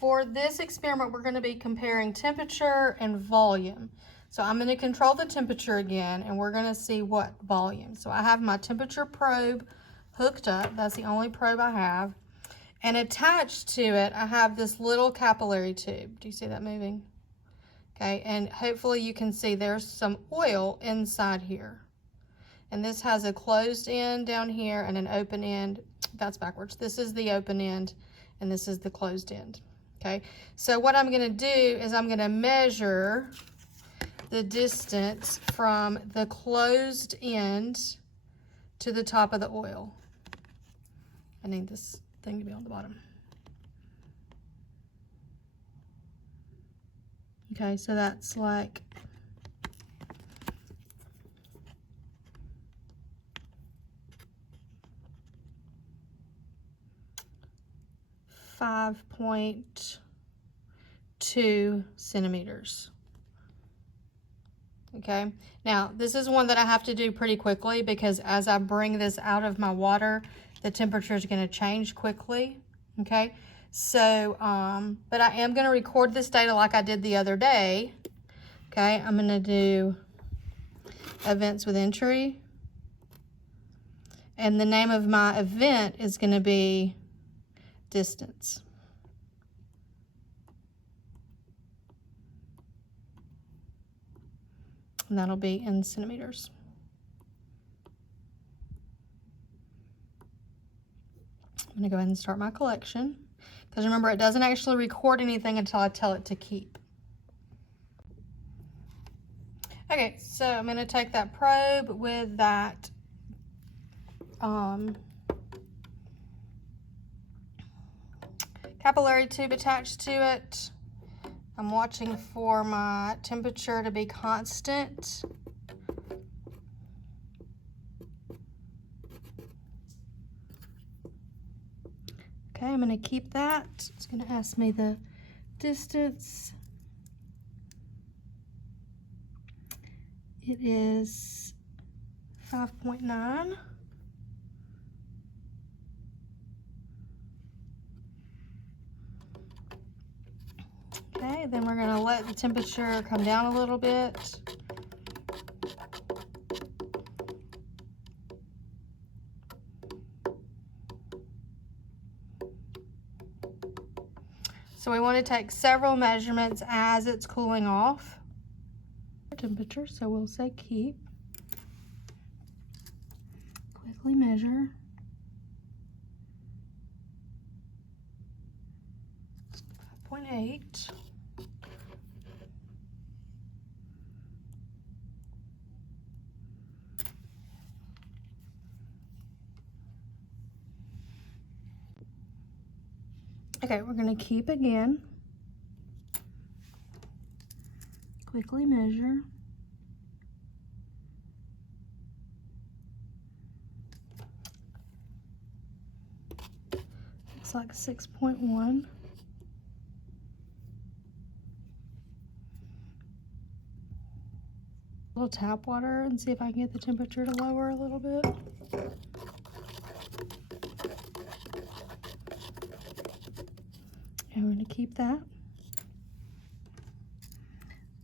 for this experiment, we're going to be comparing temperature and volume. So I'm going to control the temperature again, and we're going to see what volume. So I have my temperature probe hooked up. That's the only probe I have. And attached to it, I have this little capillary tube. Do you see that moving? Okay, and hopefully you can see there's some oil inside here. And this has a closed end down here and an open end. That's backwards. This is the open end, and this is the closed end. Okay, so what I'm going to do is I'm going to measure the distance from the closed end to the top of the oil. I need this thing to be on the bottom. Okay, so that's like 5.2 centimeters. Okay, now this is one that I have to do pretty quickly because as I bring this out of my water, the temperature is going to change quickly. Okay, so, but I am going to record this data like I did the other day. Okay, I'm going to do events with entry. And the name of my event is going to be distance. And that'll be in centimeters. I'm going to go ahead and start my collection. Because remember, it doesn't actually record anything until I tell it to keep. Okay, so I'm going to take that probe with that capillary tube attached to it. I'm watching for my temperature to be constant. Okay, I'm going to keep that. It's going to ask me the distance. It is 5.9. Okay, then we're going to let the temperature come down a little bit. So we want to take several measurements as it's cooling off. Temperature, so we'll say keep. Quickly measure. 5.8. Okay, we're going to keep again. Quickly measure. Looks like 6.1. A little tap water and see if I can get the temperature to lower a little bit. And we're going to keep that.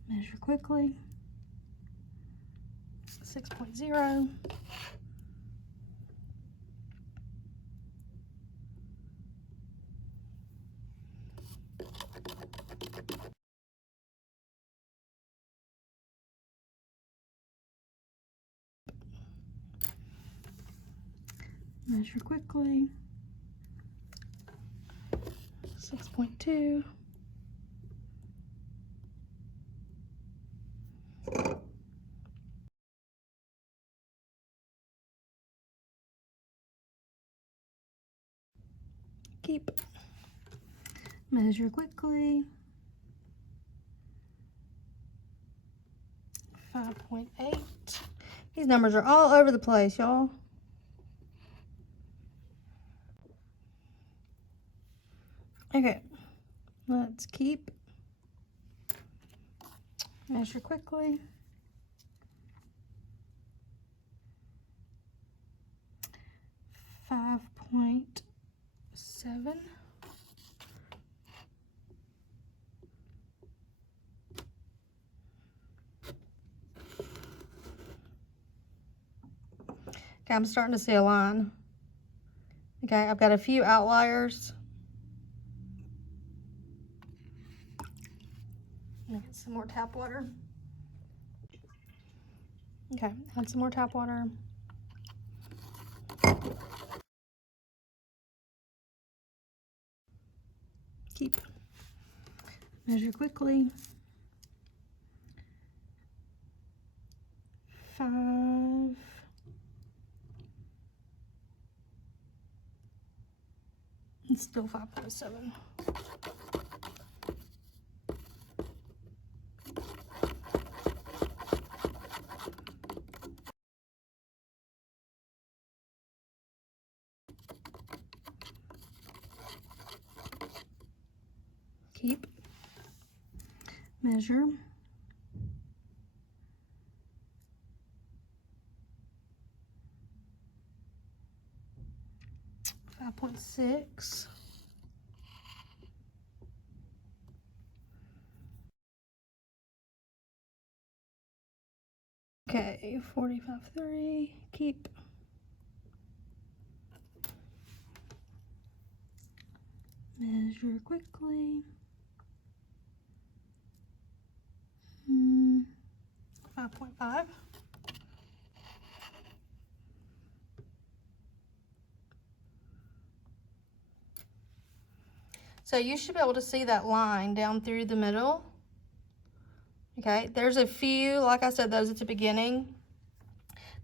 Measure quickly. 6.0. Measure quickly. 6.2. Keep. Measure quickly. 5.8. These numbers are all over the place, y'all. Okay, let's keep. Measure quickly. 5.7. Okay, I'm starting to see a line. Okay, I've got a few outliers. I'm gonna get some more tap water. Okay, add some more tap water. Keep. Measure quickly. 5. It's still 5.7. Keep. Measure. 5.6. Okay, 45.3. Keep. Measure quickly. 5.5. So you should be able to see that line down through the middle. Okay, there's a few, like I said, those at the beginning.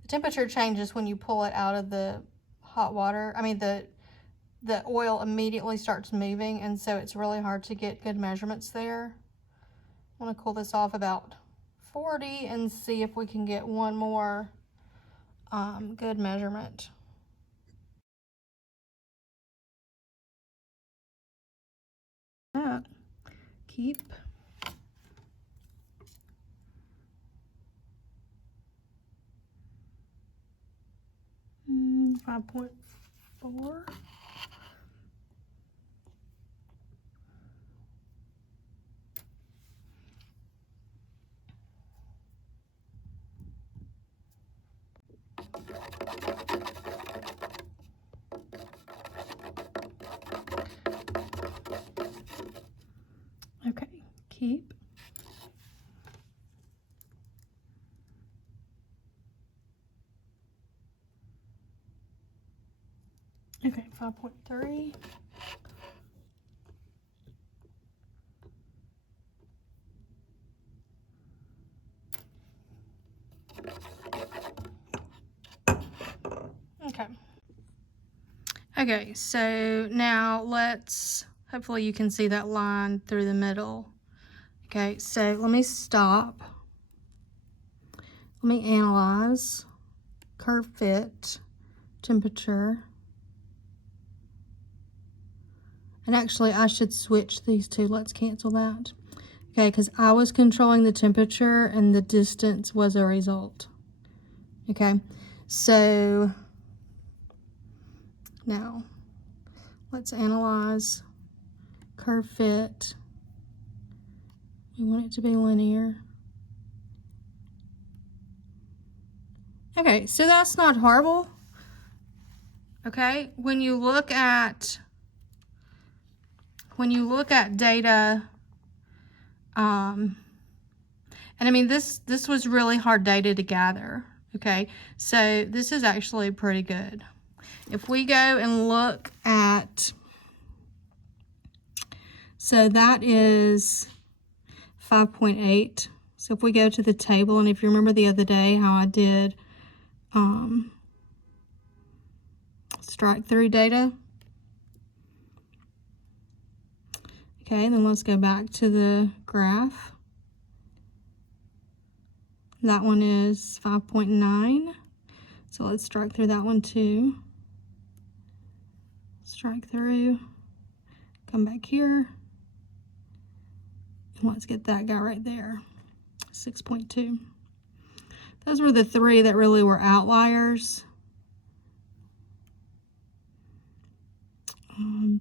The temperature changes when you pull it out of the hot water. I mean, the oil immediately starts moving, and so it's really hard to get good measurements there. I want to cool this off about 40 and see if we can get one more good measurement. Keep. 5.4. Okay, keep. Okay, 5.3. Okay. Okay, so now hopefully you can see that line through the middle. Okay, so let me stop. Let me analyze. Curve fit, temperature. And actually I should switch these two. Let's cancel that. Okay, because I was controlling the temperature and the distance was a result. Okay, so now let's analyze curve fit. We want it to be linear. Okay, so that's not horrible. Okay, when you look at data, and I mean this was really hard data to gather. Okay, so this is actually pretty good. If we go and look at, so that is 5.8. So if we go to the table, and if you remember the other day how I did strike through data. Okay, then let's go back to the graph. That one is 5.9. So let's strike through that one too. Strike through, come back here. And let's get that guy right there, 6.2. Those were the three that really were outliers.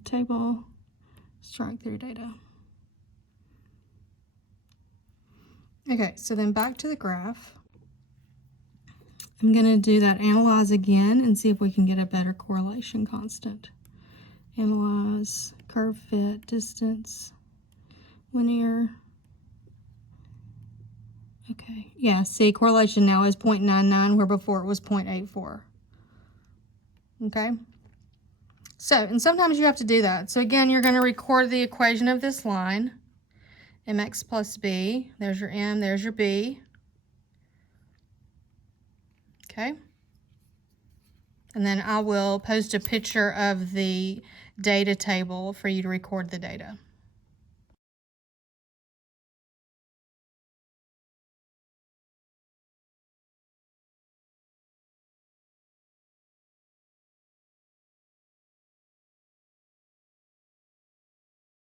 Table, strike through data. Okay, so then back to the graph. I'm going to do that analyze again and see if we can get a better correlation constant. Analyze, curve fit, distance, linear. Okay, yeah, see, correlation now is 0.99 where before it was 0.84. Okay, so, and sometimes you have to do that. So again, you're going to record the equation of this line, mx plus b. There's your m, there's your b. Okay. And then I will post a picture of the data table for you to record the data.